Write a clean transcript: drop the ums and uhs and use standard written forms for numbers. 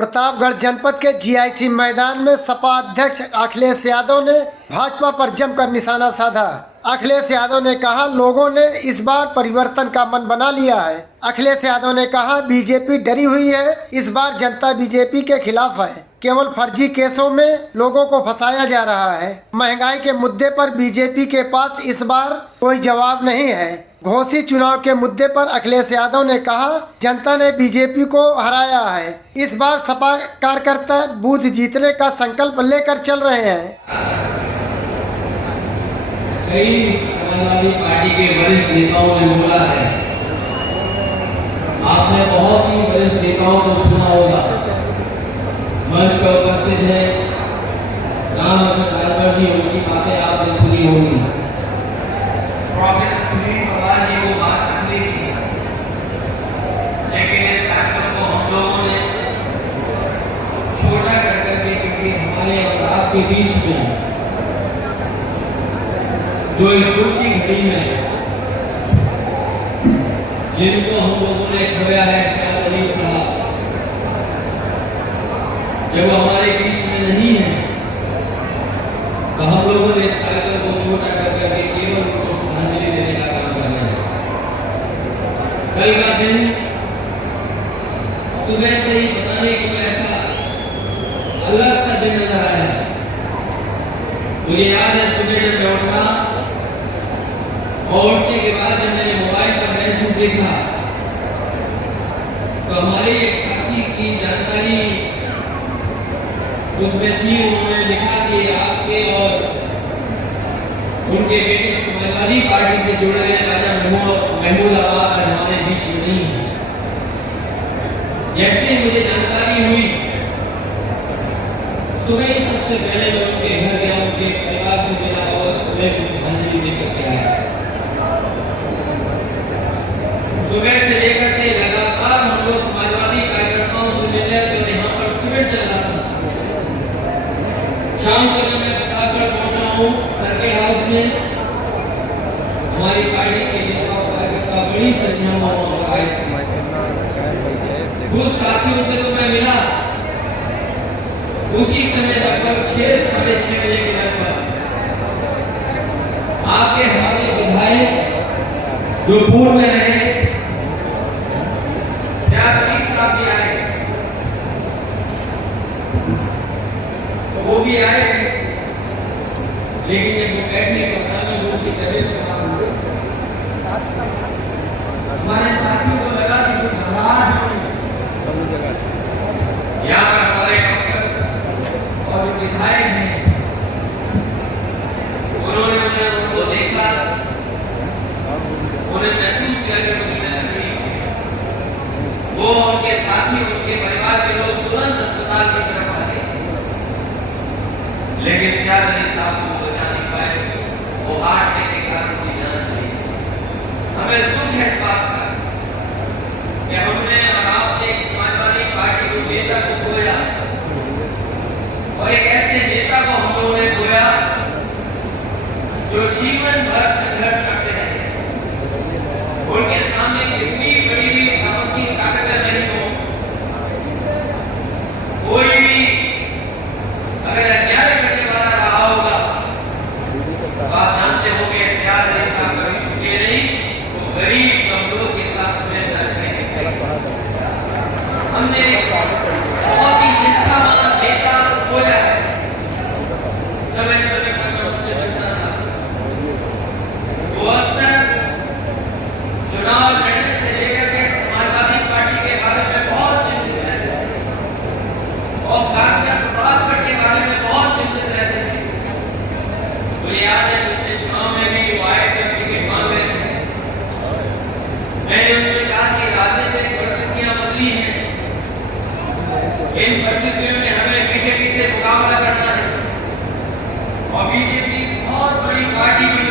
प्रतापगढ़ जनपद के जीआईसी मैदान में सपा अध्यक्ष अखिलेश यादव ने भाजपा पर जमकर निशाना साधा। अखिलेश यादव ने कहा, लोगों ने इस बार परिवर्तन का मन बना लिया है। अखिलेश यादव ने कहा, बीजेपी डरी हुई है, इस बार जनता बीजेपी के खिलाफ है। केवल फर्जी केसों में लोगों को फंसाया जा रहा है। महंगाई के मुद्दे पर बीजेपी के पास इस बार कोई जवाब नहीं है। घोसी चुनाव के मुद्दे पर अखिलेश यादव ने कहा, जनता ने बीजेपी को हराया है। इस बार सपा कार्यकर्ता बूथ जीतने का संकल्प लेकर चल रहे हैं। कई समाजवादी पार्टी के वरिष्ठ नेताओं ने बोला है, आपने बहुत ही वरिष्ठ नेताओं को सुना होगा। मंच पर उपस्थित है राम राजभर जी, उनकी बातें आपने सुनी होंगी। प्रोफेसर सुनील पवार जी को बात रखनी थी, लेकिन इस कार्यक्रम को हम लोगों ने छोटा कर करके, क्योंकि हमारे और आपके बीच में जो इस दुख की घड़ी में जिनको हम लोगों ने खोया है, सयाद अली साहब, जब हमारे बीच में नहीं है तो हम लोगों ने इस कार्यक्रम को छोटा कर करके केवल उनको श्रद्धांजलि देने का काम कर रहे हैं। कल का दिन सुबह से ही पता नहीं क्यों ऐसा अलग सा दिन नजर आया। मुझे याद है सुबह जब मैं उठा और उठने के बाद जब मैंने मोबाइल पर मैसेज देखा तो हमारे एक साथी की जानकारी उसमें थी। उन्होंने लिखा कि आपके और उनके बेटे समाजवादी पार्टी से जुड़े हुए राजा महमूद आबाद आज हमारे बीच में नहीं है। जैसे ही मुझे जानकारी हुई, सुबह ही सबसे पहले मैं उनके घर गया, उनके परिवार से मिला और उन्हें भी श्रद्धांजलि देकर के आया। सुबह से लेकर के लगातार हम लोग समाजवादी कार्यकर्ताओं से मिले, तो यहाँ पर शिविर चल रहा था। शाम को जब मैं प्रतापगढ़ पहुंचा हूँ सर्किट हाउस में, हमारी पार्टी के नेता और कार्यकर्ता बड़ी संख्या में वहां पर आए। उस साथियों से तो मैं मिला उसी समय लगभग 6 साढ़े 6 बजे के लगभग आपके हमारे विधायक जो पूर्व में रहे साहब भी आए, वो भी आए, लेकिन जब वो बैठने को अचानक उनकी तबीयत खराब हो गई। हमारे साथियों को लगा कि कुछ घबराहट हो रही। यहाँ पर हमारे डॉक्टर और जो विधायक हैं उन्होंने उनको देखा, उन्हें महसूस किया कि मुझे तकलीफ है। वो उनके साथी, उनके परिवार के लोग तुरंत अस्पताल की तरफ आ गए, लेकिन सयाद अली साहब को बचा नहीं पाए। वो हार्ट अटैक के कारण उनकी जान चली गई। हमें दुख है इस बात का कि हमने और आपने एक समाजवादी पार्टी को नेता को खोया, और एक ऐसे नेता को हम लोगों ने खोया जो जीवन भर संघर्ष करते रहे। उनके सामने कितनी बड़ी भी सामर्थ्य ताकत नहीं हो, कोई भी अगर अन्याय करने वाला रहा होगा तो आप जानते होंगे सयाद अली साहब कभी झुके नहीं, वो गरीब कमजोर के साथ हमेशा खड़े। हमने बहुत ही निष्ठावान नेता खोया है। समय समय पर मैं उससे मिलता था, वो अक्सर चुनाव लड़ने से लेकर के समाजवादी पार्टी के बारे में बहुत चिंतित रहते थे और खासकर प्रतापगढ़ के बारे में बहुत चिंतित रहते थे। मुझे याद है पिछले चुनाव में भी वो आए थे, टिकट मांग रहे थे। मैंने उनसे कहा कि राजनीतिक परिस्थितियां बदली हैं, इन परिस्थितियों में हमें बीजेपी से मुकाबला करना है, और बीजेपी बहुत बड़ी पार्टी बनी